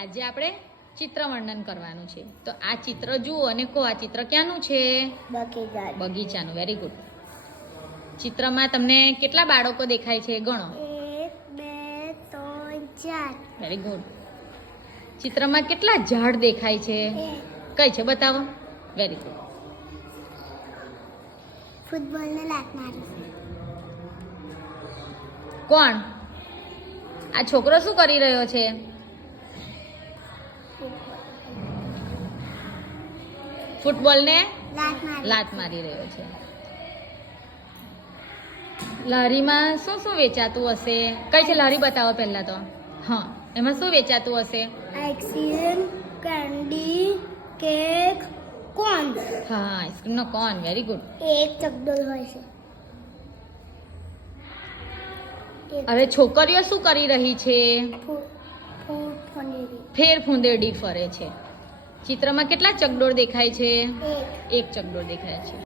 આજે આપણે ચિત્ર વર્ણન કરવાનું છે. તો આ ચિત્ર જુઓ અને કહો આ ચિત્ર ક્યાંનું છે? બગીચાનું. Very good. ચિત્રમાં તમને કેટલા બાળકો દેખાય છે? ગણો. 1 2 3 4. Very good. ચિત્રમાં કેટલા ઝાડ દેખાય છે? કઈ છે બતાવો. Very good. ફૂટબોલને લાત મારી. કોણ? આ છોકરો શું કરી રહ્યો છે? ફૂટબોલને લાત મારી રહ્યો છે. લારીમાં શું શું વેચાતું હશે? કઈ છે લારી? બતાવો પહેલા તો. હા, એમાં શું વેચાતું હશે? આઈસ્ક્રીમ, કેન્ડી, કેક, કોન. હા, આઈસ્ક્રીમનો કોન. Very good. એક ચકડોળ હોય છે. હવે છોકરીઓ શું કરી રહી છે? ફૂંદેરી. ફેર ફૂંદેરડી ફરે છે. ચિત્રમાં કેટલા ચકડોળ દેખાય છે? એક ચકડોળ દેખાય છે.